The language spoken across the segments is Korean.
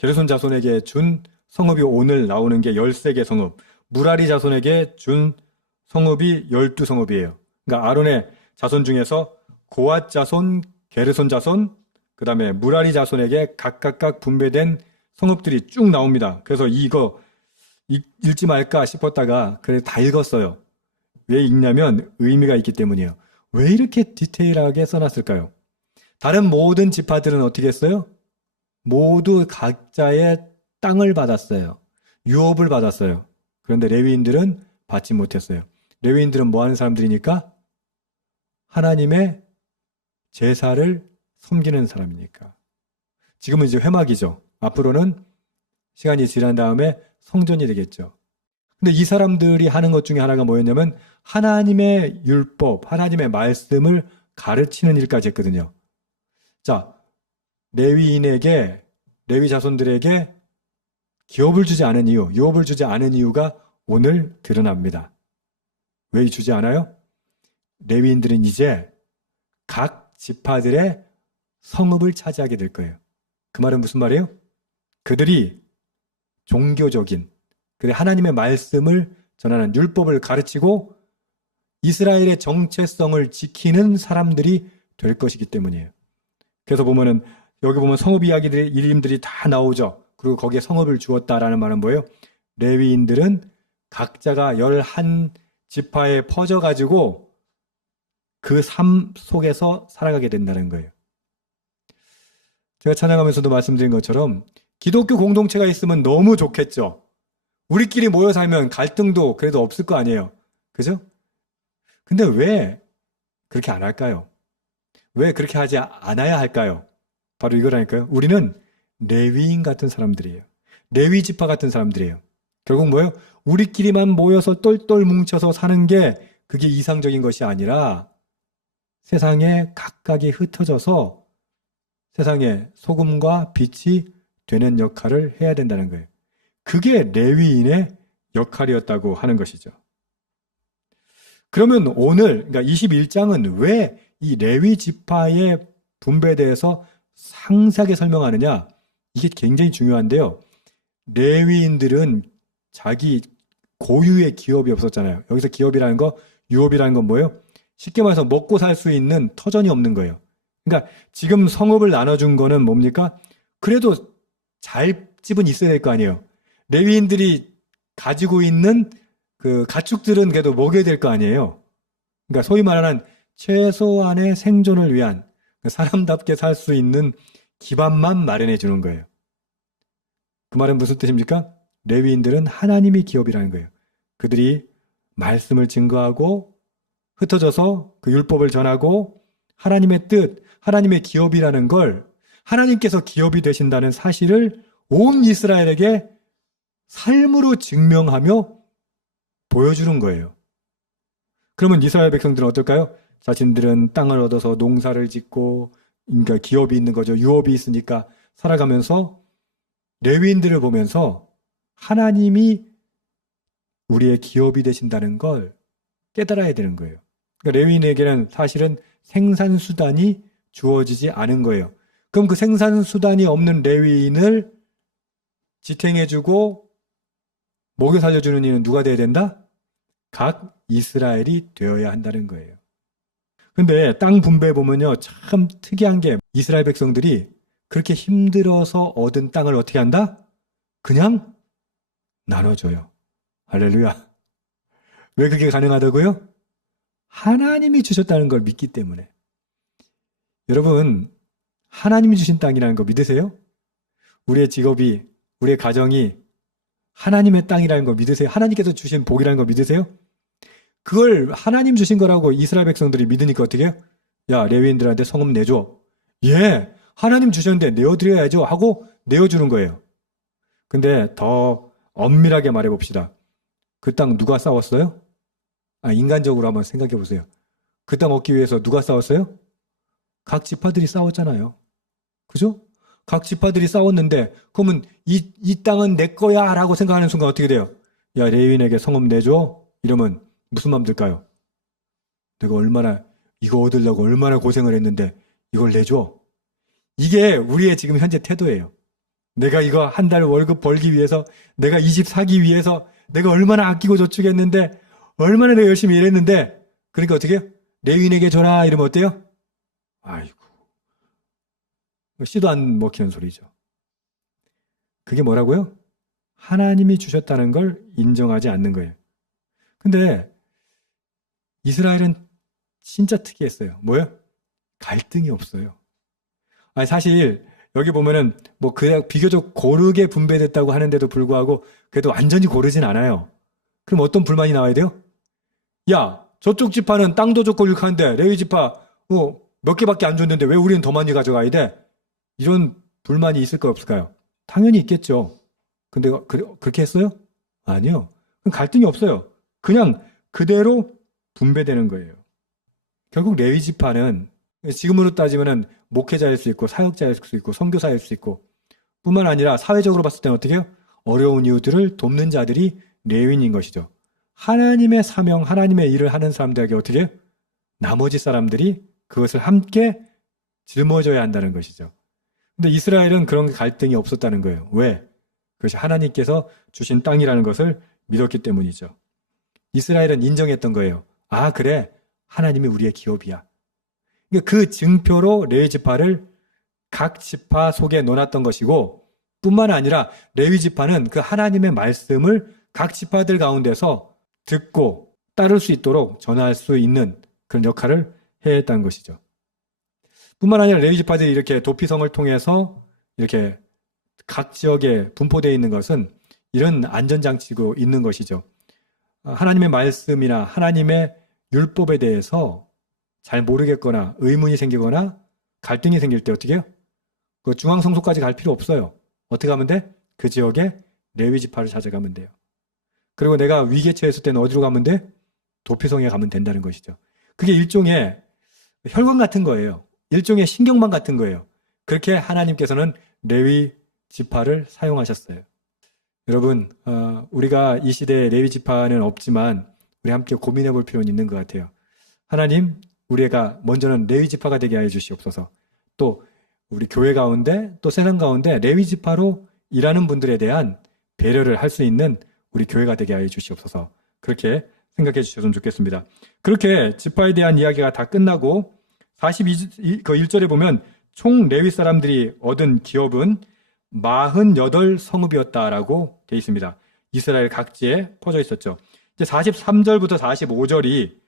게르손 자손에게 준 성읍이 오늘 나오는 게 13개 성읍, 무라리 자손에게 준 성읍이 12성읍이에요. 그러니까 아론의 자손 중에서 고앗 자손, 게르손 자손, 그 다음에 무라리 자손에게 각각 분배된 성읍들이 쭉 나옵니다. 그래서 이거 읽지 말까 싶었다가 그래 다 읽었어요. 왜 읽냐면 의미가 있기 때문이에요. 왜 이렇게 디테일하게 써놨을까요? 다른 모든 지파들은 어떻게 했어요? 모두 각자의 땅을 받았어요. 유업을 받았어요. 그런데 레위인들은 받지 못했어요. 레위인들은 뭐 하는 사람들이니까? 하나님의 제사를 섬기는 사람이니까. 지금은 이제 회막이죠. 앞으로는 시간이 지난 다음에 성전이 되겠죠. 근데 이 사람들이 하는 것 중에 하나가 뭐였냐면 하나님의 율법, 하나님의 말씀을 가르치는 일까지 했거든요. 자, 레위인에게, 레위 자손들에게 기업을 주지 않은 이유, 유업을 주지 않은 이유가 오늘 드러납니다. 왜 주지 않아요? 레위인들은 이제 각 지파들의 성읍을 차지하게 될 거예요. 그 말은 무슨 말이에요? 그들이 종교적인, 하나님의 말씀을 전하는 율법을 가르치고 이스라엘의 정체성을 지키는 사람들이 될 것이기 때문이에요. 그래서 보면은 여기 보면 성읍 이야기들이 이름들이 다 나오죠. 그리고 거기에 성읍을 주었다라는 말은 뭐예요? 레위인들은 각자가 11지파에 퍼져가지고 그 삶 속에서 살아가게 된다는 거예요. 제가 찬양하면서도 말씀드린 것처럼 기독교 공동체가 있으면 너무 좋겠죠. 우리끼리 모여 살면 갈등도 그래도 없을 거 아니에요. 그죠? 근데 왜 그렇게 안 할까요? 왜 그렇게 하지 않아야 할까요? 바로 이거라니까요. 우리는 레위인 같은 사람들이에요. 레위 지파 같은 사람들이에요. 결국 뭐예요? 우리끼리만 모여서 똘똘 뭉쳐서 사는 게 그게 이상적인 것이 아니라 세상에 각각이 흩어져서 세상에 소금과 빛이 되는 역할을 해야 된다는 거예요. 그게 레위인의 역할이었다고 하는 것이죠. 그러면 오늘, 그러니까 21장은 왜 이 레위 지파의 분배에 대해서 상세하게 설명하느냐? 이게 굉장히 중요한데요. 레위인들은 자기 고유의 기업이 없었잖아요. 여기서 기업이라는 거, 유업이라는 건 뭐예요? 쉽게 말해서 먹고 살 수 있는 터전이 없는 거예요. 그러니까 지금 성읍을 나눠준 거는 뭡니까? 그래도 잘 집은 있어야 될 거 아니에요. 레위인들이 가지고 있는 그 가축들은 그래도 먹여야 될 거 아니에요. 그러니까 소위 말하는 최소한의 생존을 위한 사람답게 살 수 있는 기반만 마련해 주는 거예요. 그 말은 무슨 뜻입니까? 레위인들은 하나님이 기업이라는 거예요. 그들이 말씀을 증거하고 흩어져서 그 율법을 전하고 하나님의 뜻, 하나님의 기업이라는 걸 하나님께서 기업이 되신다는 사실을 온 이스라엘에게 삶으로 증명하며 보여주는 거예요. 그러면 이스라엘 백성들은 어떨까요? 자신들은 땅을 얻어서 농사를 짓고, 그러니까 기업이 있는 거죠. 유업이 있으니까 살아가면서 레위인들을 보면서 하나님이 우리의 기업이 되신다는 걸 깨달아야 되는 거예요. 그러니까 레위인에게는 사실은 생산수단이 주어지지 않은 거예요. 그럼 그 생산수단이 없는 레위인을 지탱해주고 먹여 살려주는 이는 누가 돼야 된다? 각 이스라엘이 되어야 한다는 거예요. 근데 땅 분배 보면요, 참 특이한 게 이스라엘 백성들이 그렇게 힘들어서 얻은 땅을 어떻게 한다? 그냥 나눠줘요. 할렐루야. 왜 그게 가능하다고요? 하나님이 주셨다는 걸 믿기 때문에. 여러분, 하나님이 주신 땅이라는 거 믿으세요? 우리의 직업이, 우리의 가정이 하나님의 땅이라는 거 믿으세요? 하나님께서 주신 복이라는 거 믿으세요? 그걸 하나님 주신 거라고 이스라엘 백성들이 믿으니까 어떻게 해요? 야, 레위인들한테 성읍 내줘. 예, 하나님 주셨는데 내어드려야죠 하고 내어주는 거예요. 근데 더 엄밀하게 말해봅시다. 그 땅 누가 싸웠어요? 인간적으로 한번 생각해 보세요. 그 땅 얻기 위해서 누가 싸웠어요? 각 지파들이 싸웠잖아요. 그죠? 각 지파들이 싸웠는데 그러면 이 땅은 내 거야 라고 생각하는 순간 어떻게 돼요? 야, 레위인에게 성읍 내줘? 이러면 무슨 마음 들까요? 내가 얼마나 이거 얻으려고 얼마나 고생을 했는데 이걸 내줘? 이게 우리의 지금 현재 태도예요. 내가 이거 한 달 월급 벌기 위해서, 내가 이 집 사기 위해서, 내가 얼마나 아끼고 저축했는데, 얼마나 내가 열심히 일했는데, 그러니까 어떻게 해요? 레위인에게 줘라, 이러면 어때요? 아이고. 씨도 안 먹히는 소리죠. 그게 뭐라고요? 하나님이 주셨다는 걸 인정하지 않는 거예요. 근데 이스라엘은 진짜 특이했어요. 뭐요? 갈등이 없어요. 아니, 사실 여기 보면은 뭐 그냥 비교적 고르게 분배됐다고 하는데도 불구하고 그래도 완전히 고르진 않아요. 그럼 어떤 불만이 나와야 돼요? 야, 저쪽 지파는 땅도 좋고 율카한데 레위 지파 몇 개밖에 안 줬는데 왜 우리는 더 많이 가져가야 돼? 이런 불만이 있을까요, 없을까요? 당연히 있겠죠. 근데 그렇게 했어요? 아니요. 그럼 갈등이 없어요. 그냥 그대로 분배되는 거예요. 결국 레위 지파는 지금으로 따지면은 목회자일 수 있고 사역자일 수 있고 선교사일 수 있고 뿐만 아니라 사회적으로 봤을 때는 어떻게 해요? 어려운 이웃들을 돕는 자들이 레위인인 것이죠. 하나님의 사명, 하나님의 일을 하는 사람들에게 어떻게 해요? 나머지 사람들이 그것을 함께 짊어져야 한다는 것이죠. 근데 이스라엘은 그런 갈등이 없었다는 거예요. 왜? 그것이 하나님께서 주신 땅이라는 것을 믿었기 때문이죠. 이스라엘은 인정했던 거예요. 아, 그래. 하나님이 우리의 기업이야. 그 증표로 레위 지파를 각 지파 속에 넣어놨던 것이고 뿐만 아니라 레위 지파는 그 하나님의 말씀을 각 지파들 가운데서 듣고 따를 수 있도록 전할 수 있는 그런 역할을 해야 했다는 것이죠. 뿐만 아니라 레위 지파들이 이렇게 도피성을 통해서 이렇게 각 지역에 분포되어 있는 것은 이런 안전장치고 있는 것이죠. 하나님의 말씀이나 하나님의 율법에 대해서 잘 모르겠거나 의문이 생기거나 갈등이 생길 때 어떻게 해요? 그 중앙성소까지 갈 필요 없어요. 어떻게 하면 돼? 그 지역에 레위 지파를 찾아가면 돼요. 그리고 내가 위기에 처했을 때는 어디로 가면 돼? 도피성에 가면 된다는 것이죠. 그게 일종의 혈관 같은 거예요. 일종의 신경망 같은 거예요. 그렇게 하나님께서는 레위 지파를 사용하셨어요. 여러분, 우리가 이 시대에 레위 지파는 없지만 우리 함께 고민해 볼 필요는 있는 것 같아요. 하나님, 우리가 먼저는 레위 지파가 되게 하여 주시옵소서. 또 우리 교회 가운데 또 세상 가운데 레위 지파로 일하는 분들에 대한 배려를 할 수 있는 우리 교회가 되게 하여 주시옵소서. 그렇게 생각해 주셨으면 좋겠습니다. 그렇게 지파에 대한 이야기가 다 끝나고 1절에 보면 총 레위 사람들이 얻은 기업은 48성읍이었다라고 되어 있습니다. 이스라엘 각지에 퍼져 있었죠. 이제 43절부터 45절이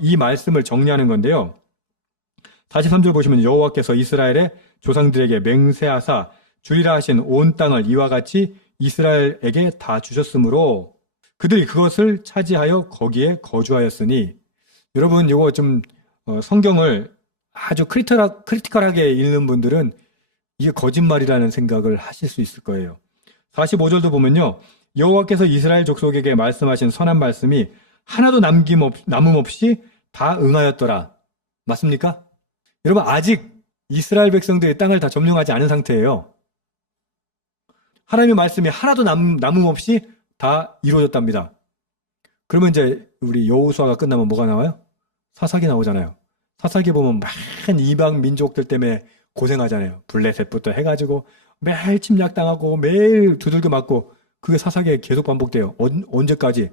이 말씀을 정리하는 건데요. 43절 보시면 여호와께서 이스라엘의 조상들에게 맹세하사 주리라 하신 온 땅을 이와 같이 이스라엘에게 다 주셨으므로 그들이 그것을 차지하여 거기에 거주하였으니 여러분 이거 좀 성경을 아주 크리티컬하게 읽는 분들은 이게 거짓말이라는 생각을 하실 수 있을 거예요. 45절도 보면요. 여호와께서 이스라엘 족속에게 말씀하신 선한 말씀이 하나도 남음 없이 다 응하였더라. 맞습니까? 여러분 아직 이스라엘 백성들이 땅을 다 점령하지 않은 상태예요. 하나님의 말씀이 하나도 남음 없이 다 이루어졌답니다. 그러면 이제 우리 여호수아가 끝나면 뭐가 나와요? 사사기 나오잖아요. 사사기 보면 많은 이방 민족들 때문에 고생하잖아요. 블레셋부터 해가지고 매일 침략당하고 매일 두들겨 맞고 그게 사사기에 계속 반복돼요. 언제까지?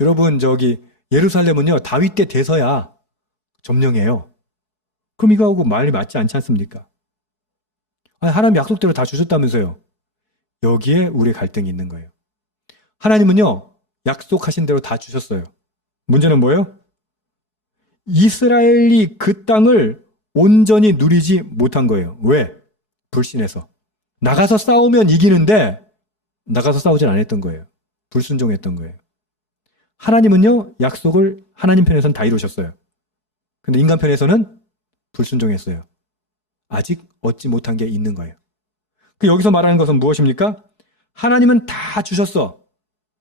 여러분 저기 예루살렘은요 다윗 때 돼서야 점령해요. 그럼 이거하고 말이 맞지 않지 않습니까? 아니, 하나님 약속대로 다 주셨다면서요. 여기에 우리 갈등이 있는 거예요. 하나님은요 약속하신 대로 다 주셨어요. 문제는 뭐예요? 이스라엘이 그 땅을 온전히 누리지 못한 거예요. 왜? 불신해서. 나가서 싸우면 이기는데 나가서 싸우진 않았던 거예요. 불순종했던 거예요. 하나님은요 약속을 하나님 편에서는 다 이루셨어요. 근데 인간 편에서는 불순종했어요. 아직 얻지 못한 게 있는 거예요. 그 여기서 말하는 것은 무엇입니까? 하나님은 다 주셨어.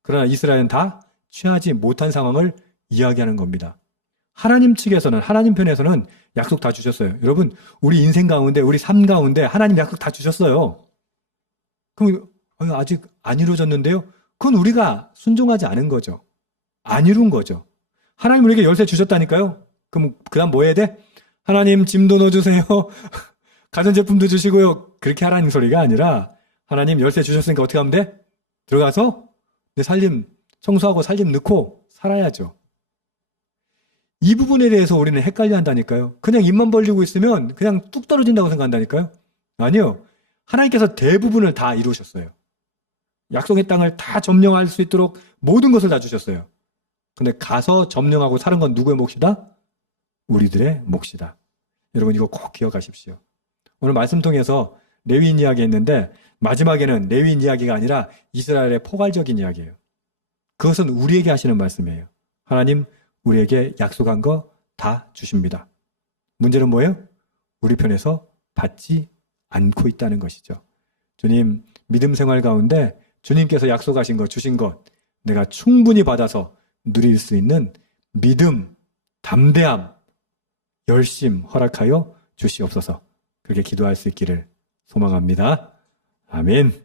그러나 이스라엘은 다 취하지 못한 상황을 이야기하는 겁니다. 하나님 측에서는 하나님 편에서는 약속 다 주셨어요. 여러분 우리 인생 가운데 우리 삶 가운데 하나님 약속 다 주셨어요. 그럼 아직 안 이루어졌는데요? 그건 우리가 순종하지 않은 거죠. 안 이룬 거죠. 하나님 우리에게 열쇠 주셨다니까요? 그럼 그 다음 뭐 해야 돼? 하나님 짐도 넣어주세요. 가전제품도 주시고요. 그렇게 하라는 소리가 아니라 하나님 열쇠 주셨으니까 어떻게 하면 돼? 들어가서 내 살림 청소하고 살림 넣고 살아야죠. 이 부분에 대해서 우리는 헷갈려 한다니까요. 그냥 입만 벌리고 있으면 그냥 뚝 떨어진다고 생각한다니까요. 아니요. 하나님께서 대부분을 다 이루셨어요. 약속의 땅을 다 점령할 수 있도록 모든 것을 다 주셨어요. 근데 가서 점령하고 사는 건 누구의 몫이다? 우리들의 몫이다. 여러분 이거 꼭 기억하십시오. 오늘 말씀 통해서 레위인 이야기 했는데 마지막에는 레위인 이야기가 아니라 이스라엘의 포괄적인 이야기예요. 그것은 우리에게 하시는 말씀이에요. 하나님 우리에게 약속한 거 다 주십니다. 문제는 뭐예요? 우리 편에서 받지 않고 있다는 것이죠. 주님 믿음 생활 가운데 주님께서 약속하신 것 주신 것 내가 충분히 받아서 누릴 수 있는 믿음, 담대함, 열심 허락하여 주시옵소서. 그렇게 기도할 수 있기를 소망합니다. 아멘.